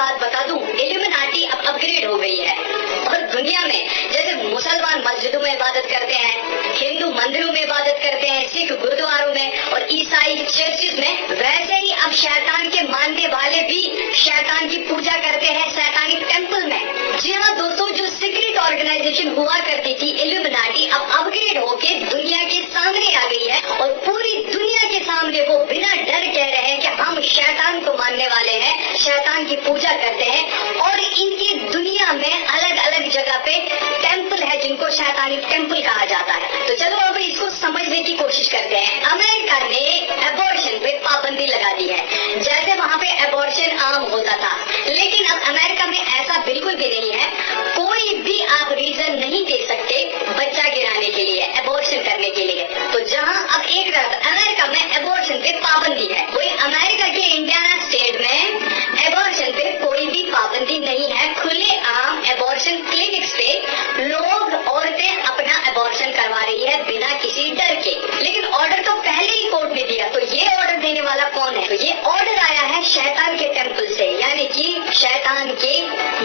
बात बता दूं, इल्यूमिनाटी अब अपग्रेड हो गई है और दुनिया में जैसे मुसलमान मस्जिदों में इबादत करते हैं, हिंदू मंदिरों में इबादत करते हैं, सिख गुरुद्वारों में और ईसाई चर्चेज में, वैसे ही अब शैतान के मानने वाले भी शैतान की पूजा करते हैं सैतानिक टेम्पल में। जी हाँ दोस्तों, जो सीक्रेट ऑर्गेनाइजेशन हुआ करती थी इल्यूमिनाटी, अब अपग्रेड होके दुनिया के सामने आ गई है और पूरी दुनिया के सामने वो बिना डर कह रहे हैं कि हम शैतान को मानने वाले हैं, शैतान की पूजा करते हैं। और इनकी दुनिया में अलग अलग जगह पे टेम्पल है जिनको शैतानिक टेम्पल कहा जाता है। तो चलो अब इसको समझने की कोशिश करते हैं। अमेरिका ने एबॉर्शन पे पाबंदी लगा दी है। जैसे वहाँ पे एबॉर्शन आम होता था, लेकिन अब अमेरिका में ऐसा बिल्कुल भी नहीं है। कोई भी आप रीजन नहीं दे सकते बच्चा गिराने के लिए, एबॉर्शन करने के लिए। तो जहाँ अब एक तरफ अमेरिका में एबॉर्शन पे पाबंदी है, वही अमेरिका के इंडियाना स्टेट में एबॉर्शन पे कोई भी पाबंदी नहीं है। खुले आम एबॉर्शन क्लिनिक्स पे लोग, औरतें अपना एबॉर्शन करवा रही है बिना किसी डर के। लेकिन ऑर्डर तो पहले ही कोर्ट ने दिया, तो ये ऑर्डर देने वाला कौन है? तो ये ऑर्डर आया है शैतान के टेम्पल से, यानी कि शैतान के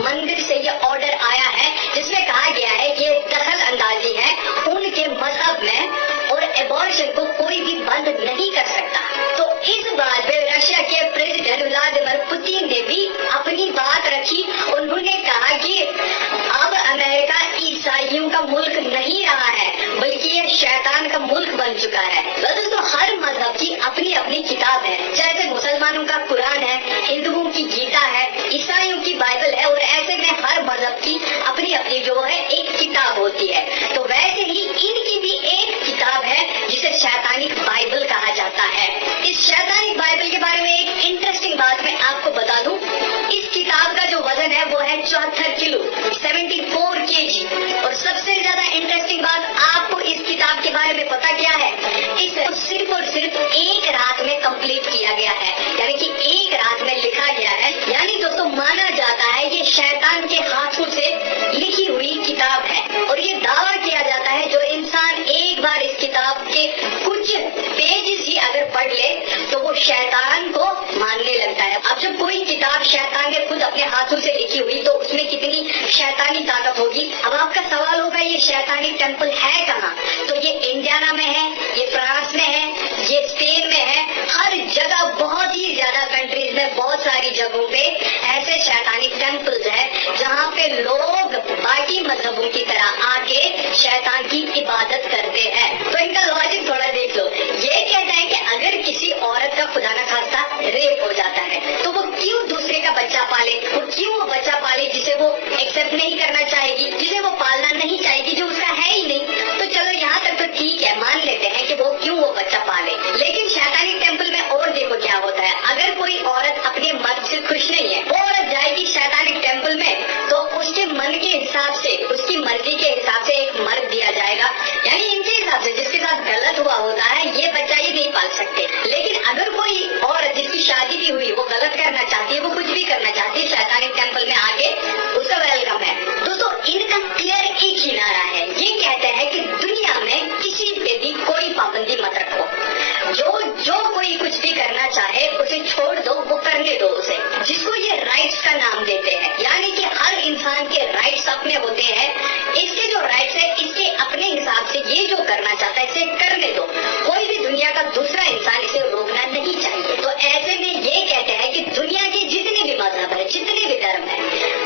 मंदिर से ये ऑर्डर आया है, जिसमें कहा गया है कि ये दखल अंदाजी है उनके मजहब में और एबॉर्शन को कोई भी बंद नहीं कर सकता। तो इस बात पे रशिया के प्रेसिडेंट व्लादिमीर पुतिन ने भी अपनी बात रखी। उन्होंने कहा कि अब अमेरिका ईसाइयों का मुल्क नहीं रहा है, बल्कि ये शैतान का मुल्क बन चुका है। दोस्तों, हर मजहब की अपनी अपनी किताब है। जैसे मुसलमानों का कुरान है, हिंदुओं की गीता है, ईसाइयों की बाइबल है, और ऐसे में हर मजहब की अपनी अपनी जो है एक किताब होती है। तो वैसे ही इनकी भी एक किताब है जिसे शैतानिक बाइबल कहा जाता है। इस शैतानिक बाइबल के बारे में एक इंटरेस्टिंग बात मैं आपको बता दूं। इस किताब का जो वजन है वो है 74 किलो, 74 केजी। और सबसे ज्यादा इंटरेस्टिंग बात आपको इस किताब के बारे में पता क्या है? इसे सिर्फ और सिर्फ एक रात में कंप्लीट किया गया है, यानी कि एक रात में लिखा गया है। यानी दोस्तों, माना जाता है ये शैतान के हाथों से लिखी हुई किताब है। और ये दावा किया जाता है जो इंसान एक बार इस किताब के कुछ पेजेस ही अगर पढ़ ले तो वो शैतान को मानने लगता है। अब जब कोई किताब शैतान ने खुद अपने हाथों से लिखी हुई तो उसमें कितनी शैतानी ताकत होगी। अब आपका सवाल होगा ये शैतानी टेम्पल है कहाँ? तो ये इंडियाना में है, ये फ्रांस में है, ये स्पेन में है। हर जगह, बहुत ही ज्यादा कंट्रीज में, बहुत सारी जगहों पे ऐसे शैतानी टेम्पल्स है जहाँ पे लोग बाकी मजहबों की तरह आके शैतान की इबादत करते हैं। तो इनका लॉजिक थोड़ा देख लो। ये कहता है कि अगर किसी औरत का खुदा न खास्ता रेप हो जाता है तो वो क्यों दूसरे का बच्चा पाले? वो क्यों वो बच्चा पाले जिसे वो एक्सेप्ट नहीं करना चाहेगी, जिसे वो पालना नहीं चाहेगी, जो उसका है ही नहीं? तो चलो यहाँ तक तो ठीक है, मान लेते हैं कि वो क्यों वो बच्चा पाले। लेकिन शैतानी टेम्पल में और देखो क्या होता है। अगर कोई औरत अपने मर्द से खुश नहीं है, वो औरत जाएगी शैतानिक टेम्पल में, तो उसके मन के हिसाब से, उसकी मर्जी के हिसाब से एक मर्द दिया जाएगा। यानी इनके हिसाब से जिसके साथ गलत हुआ होता है ये बच्चा ये नहीं पाल सकते। लेकिन अगर कोई औरत जिसकी शादी नहीं हुई वो गलत करना चाहती है, वो कुछ भी करना चाहती है, शैतानिक टेम्पल में आके उसका वेलकम है। दोस्तों, इनका क्लियर एक ही नारा है। ये कहते हैं कि दुनिया में किसी पे भी कोई पाबंदी मत रखो। जो कोई कुछ भी करना चाहे उसे छोड़ दो, वो करने दो उसे, जिसको ये राइट्स का नाम देते हैं। यानी कि हर इंसान के राइट्स अपने होते हैं। इसके जो राइट्स है, इसके अपने हिसाब से ये जो करना चाहता है इसे करने दो। कोई भी दुनिया का दूसरा इंसान इसे रोकना नहीं चाहिए। तो ऐसे में ये कहते हैं कि दुनिया के जितने भी मजहब है, जितने भी धर्म है,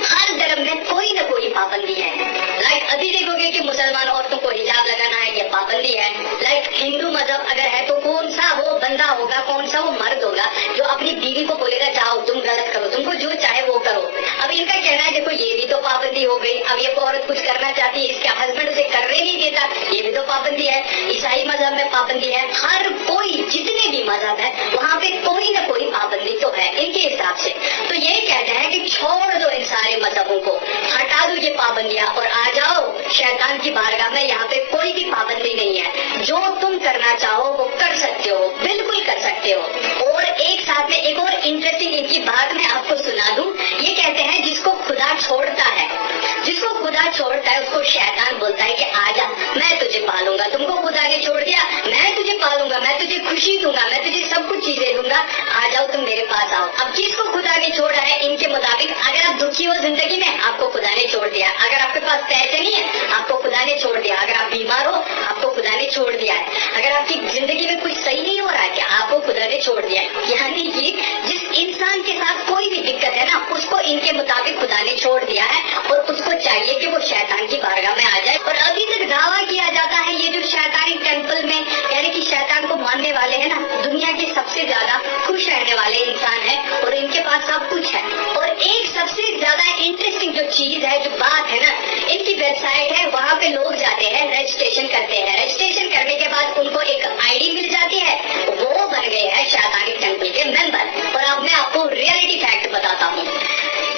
हर धर्म में कोई न कोई पाबंदी है। लाइक अभी देखोगे कि मुसलमान औरतों को हिजाब लगाना है, ये पाबंदी है। लाइक हिंदू मजहब अगर है तो कौन सा वो बंदा होगा, कौन सा वो मर्द होगा जो अपनी बीवी को बोलेगा जाओ तुम गलत करो, तुमको जो चाहे वो करो। अब इनका कहना है देखो ये भी तो पाबंदी हो गई। अब ये औरत कुछ करना चाहती है, इसके हस्बैंड उसे करने नहीं देता, ये भी तो पाबंदी है। ईसाई मजहब में पाबंदी है। हर कोई, जितने भी मजहब है वहाँ पे कोई न कोई पाबंदी तो है इनके हिसाब से। तो ये कहते हैं कि छोड़ दो इन सारे मजहबों को, हटा दो ये पाबंदियां और आ जाओ शैतान की बारगाह में। यहाँ पे कोई भी पाबंदी नहीं है, जो तुम करना चाहो वो कर सकते हो, बिल्कुल कर सकते हो। और एक साथ में एक और इंटरेस्टिंग इनकी बात मैं आपको सुना दूं। ये कहते हैं जिसको खुदा छोड़ता है, जिसको खुदा छोड़ता है उसको शैतान बोलता है कि आजा मैं तुझे पालूंगा। तुमको खुदा ने छोड़ दिया, मैं तुझे पालूंगा, मैं तुझे खुशी दूंगा, मैं तुझे सब कुछ चीजें दूंगा, आ जाओ तुम मेरे पास आओ। अब जिसको खुदा ने छोड़ा है इनके मुताबिक दुखी हो जिंदगी में, आपको खुदा ने छोड़ दिया। अगर आपके पास पैसे नहीं है, आपको खुदा ने छोड़ दिया। अगर आप बीमार हो, आपको खुदा ने छोड़ दिया है। अगर आपकी जिंदगी में कुछ सही नहीं हो रहा है, क्या आपको खुदा ने छोड़ दिया है। यानी कि जिस इंसान के साथ कोई भी दिक्कत है ना, उसको इनके मुताबिक खुदा ने छोड़ दिया है और उसको चाहिए कि वो शैतान की बारगाह में आ जाए। और अभी तक दावा किया जाता है ये जो शैतानी टेंपल में, यानी कि शैतान को मानने वाले हैं ना, दुनिया के सबसे ज्यादा खुश रहने वाले इंसान है और इनके पास सब कुछ है। और एक सबसे ज्यादा इंटरेस्टिंग जो चीज है, जो बात है ना, इनकी वेबसाइट है, वहाँ पे लोग जाते हैं, रजिस्ट्रेशन करते हैं। रजिस्ट्रेशन करने के बाद उनको एक आईडी मिल जाती है, वो बन गए हैं शैतानी टेंपल के मेंबर। और अब मैं आपको रियलिटी फैक्ट बताता हूँ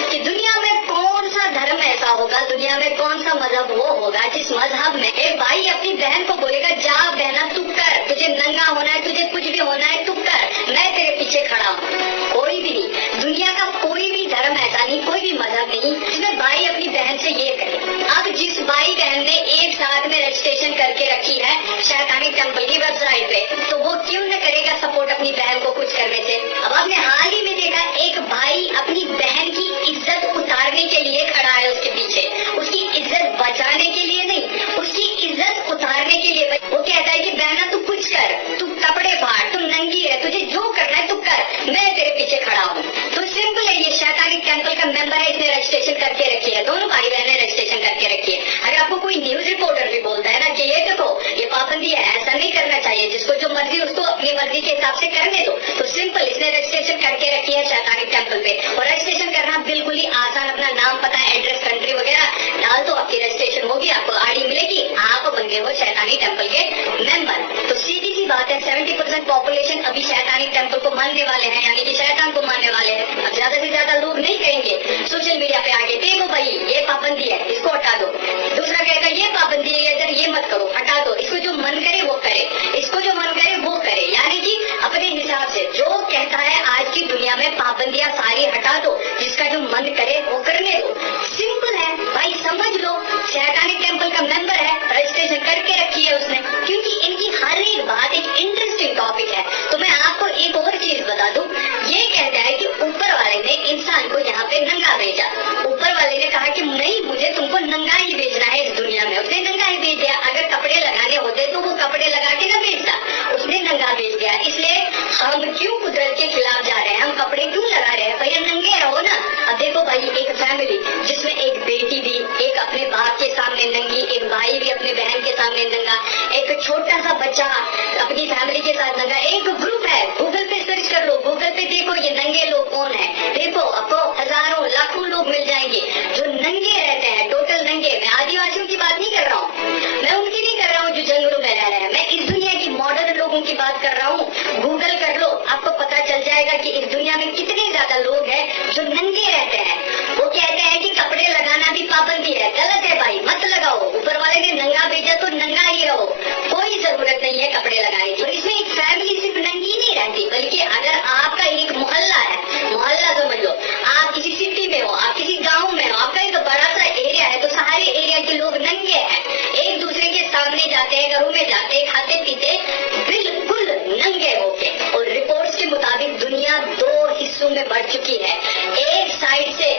कि दुनिया में कौन सा धर्म ऐसा होगा, दुनिया में कौन सा मजहब वो होगा जिस मजहब में एक भाई अपनी बहन को बोलेगा, जा बहना तू कर, तुझे नंगा होना है, तुझे कुछ भी होना है तू कर, मैं तेरे पीछे खड़ा हूँ। कोई भी नहीं, दुनिया का कोई भी धर्म ऐसा नहीं, कोई भी मजहब नहीं जिसमें भाई अपनी बहन से ये करे। अब जिस भाई बहन ने एक साथ में रजिस्ट्रेशन करके रखी है शैतानी टेंपल की वेबसाइट पे, तो वो क्यों न करेगा सपोर्ट अपनी बहन को कुछ करने से। अब आपने हाल ही में देखा, एक भाई अपनी बहन की इज्जत उतारने के लिए खड़ा है उसके पीछे, उसकी इज्जत बचाने के लिए नहीं, उसकी इज्जत उतारने के लिए। वो कहता है कि बहना तू कुछ कर, तू कपड़े फाड़, तू नंगी है, तुझे जो करना है तू कर, मैं तेरे पीछे खड़ा हूँ। तो सिंपल है, ये शैतानी टेंपल का मेंबर है, इसने रजिस्ट्रेशन करके रखी है, दोनों भाई बहन ने रजिस्ट्रेशन करके रखी है। अगर आपको कोई न्यूज रिपोर्टर भी बोलता है ना कि ये देखो ये पाबंदी है, ऐसा नहीं करना चाहिए, जिसको जो मर्जी उसको अपनी मर्जी के हिसाब से करने दो, तो सिंपल इसने रजिस्ट्रेशन करके रखी है शैतानी टेंपल पे। और रजिस्ट्रेशन करना बिल्कुल ही आसान, अपना नाम, पता, एड्रेस, कंट्री वगैरह डाल दो, आपकी रजिस्ट्रेशन होगी, आपको आईडी मिलेगी, आप बन गए हो शैतानी टेंपल के मेंबर। तो सीधी सी बात है, 70% पॉपुलेशन अभी शैतानी टेंपल को मानने वाले हैं, यानी कि शैतान को मानने वाले हैं। अब ज्यादा से ज्यादा लोग नहीं कहेंगे सोशल मीडिया पे आगे, देखो भाई ये पाबंदी है, इसको हटा दो। दूसरा कहेगा ये पाबंदी है, इधर ये मत करो, हटा दो। इसको जो मन करे वो करे, इसको जो मन करे वो करे, यानी कि अपने हिसाब से जो कहता है आज की दुनिया में पाबंदियां सारी हटा दो, जिसका जो मन करे वो करने दो। सिंपल है भाई, समझ लो, शैतानी टेंपल का मेंबर है, रजिस्ट्रेशन करके रखी है उसने, क्योंकि इनकी हर एक बात एक इंटरेस्टिंग टॉपिक है। तो मैं आपको एक और चीज बता दूं, ये कहता है कि ऊपर वाले ने इंसान को यहाँ पे नंगा भेजा। ऊपर वाले ने कहा कि नहीं, मुझे तुमको नंगा ही भेजना है इस दुनिया में, उसने नंगा ही भेज दिया। अगर कपड़े लगाने होते तो वो कपड़े लगा के न भेजता, उसने नंगा भेज दिया। इसलिए हम क्यों कुदरत के खिलाफ जा रहे हैं, हम कपड़े क्यों लगा रहे हैं, भैया नंगे रहो ना। अब देखो भाई, एक फैमिली जिसमें एक बेटी भी एक अपने बाप के सामने नंगी, एक भाई भी अपने बहन के सामने नंगा, एक छोटा सा बच्चा अपनी फैमिली के साथ नंगा, एक ग्रुप है, गूगल पे सर्च कर लो, गूगल पे देखो ये नंगे लोग कौन है, देखो आपको हजारों लाखों लोग मिल जाएंगे जो नंगे रहते हैं, टोटल नंगे। मैं आदिवासियों की बात नहीं कर रहा हूँ, मैं उनकी नहीं कर रहा हूँ जो जंगलों में रह रहे हैं, मैं इस दुनिया की मॉडर्न लोगों की बात कर रहा हूँ। गूगल कर लो, आपको पता चल जाएगा कि इस दुनिया में कितने ज्यादा लोग हैं जो नंगे रहते हैं। वो कहते हैं कि कपड़े लगाना भी पाबंदी है, गलत है भाई, मत लगाओ। ऊपर वाले ने नंगा भेजा तो नंगा ही रहो, कोई जरूरत नहीं है कपड़े लगाने की। और इसमें एक फैमिली सिर्फ नंगी नहीं रहती, बल्कि अगर आपका एक मोहल्ला है, मोहल्ला समझ लो, आप किसी सिटी में हो, आप किसी गांव में हो, आपका एक बड़ा सा एरिया है, तो सारे एरिया के लोग नंगे हैं, एक दूसरे के सामने जाते हैं, घरों में जाते हैं, खाते पीते बिल्कुल नंगे होके। और रिपोर्ट्स के मुताबिक दुनिया 2 हिस्सों में बढ़ चुकी है। एक साइड से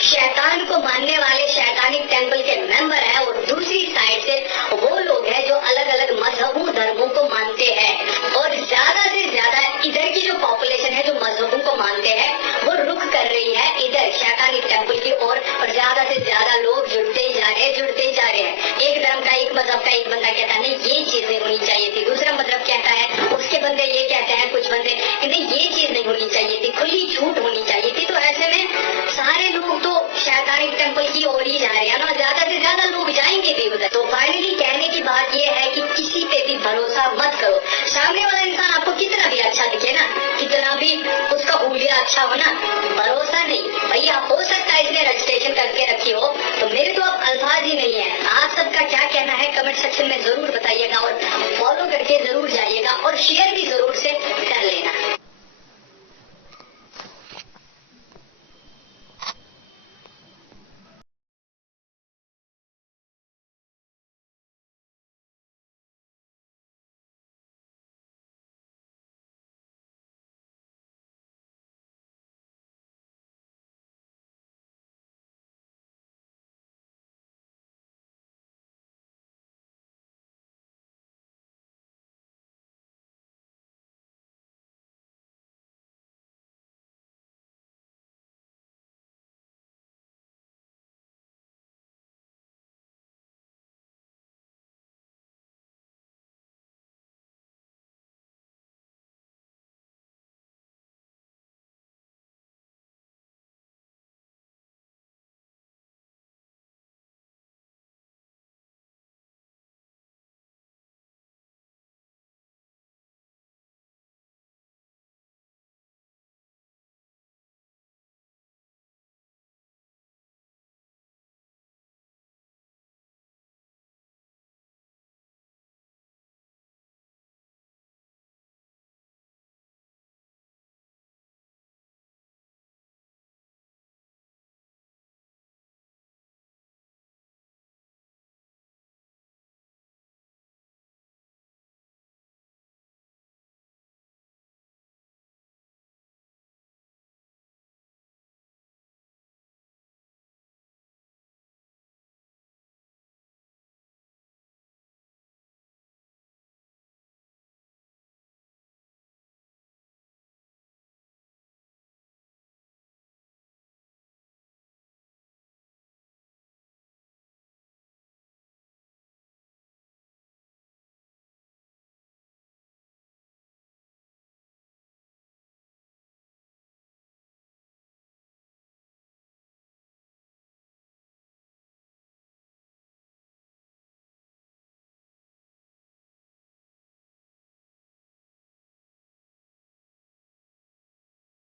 शैतान को मानने वाले शैतानिक टेंपल के मेंबर हैं और दूसरी साइड से वो लोग हैं जो अलग अलग मजहबों धर्मों को मानते हैं। और ज्यादा से ज्यादा इधर की जो पॉपुलेशन है जो मजहबों को मानते हैं वो रुख कर रही है इधर शैतानिक टेंपल की ओर, और ज्यादा से ज्यादा लोग जुड़ते ही जा रहे हैं, जुड़ते ही जा रहे हैं। एक धर्म का, एक मजहब का एक बंदा कहता है नहीं ये चीज नहीं होनी चाहिए थी, दूसरा मजहब कहता है, उसके बंदे ये कहते हैं, कुछ बंदे नहीं ये चीज नहीं होनी चाहिए थी, खुली छूट होनी चाहिए थी। तो ऐसे में सारे लोग तो शैतानिक टेंपल की ओर ही जा रहे हैं ना, ज्यादा से ज्यादा लोग जाएंगे भी उधर। तो फाइनली कहने की बात ये है कि किसी पे भी भरोसा मत करो। सामने वाला इंसान आपको कितना भी अच्छा दिखे ना, कितना भी उसका हुलिया अच्छा हो ना, भरोसा नहीं भैया। हो सकता है इसने रजिस्ट्रेशन करके रखी हो, तो मेरे तो अब अल्फाज ही नहीं है। आप सबका क्या कहना है कमेंट सेक्शन में जरूर बताइएगा, और फॉलो करके जरूर जाइएगा और शेयर भी जरूर से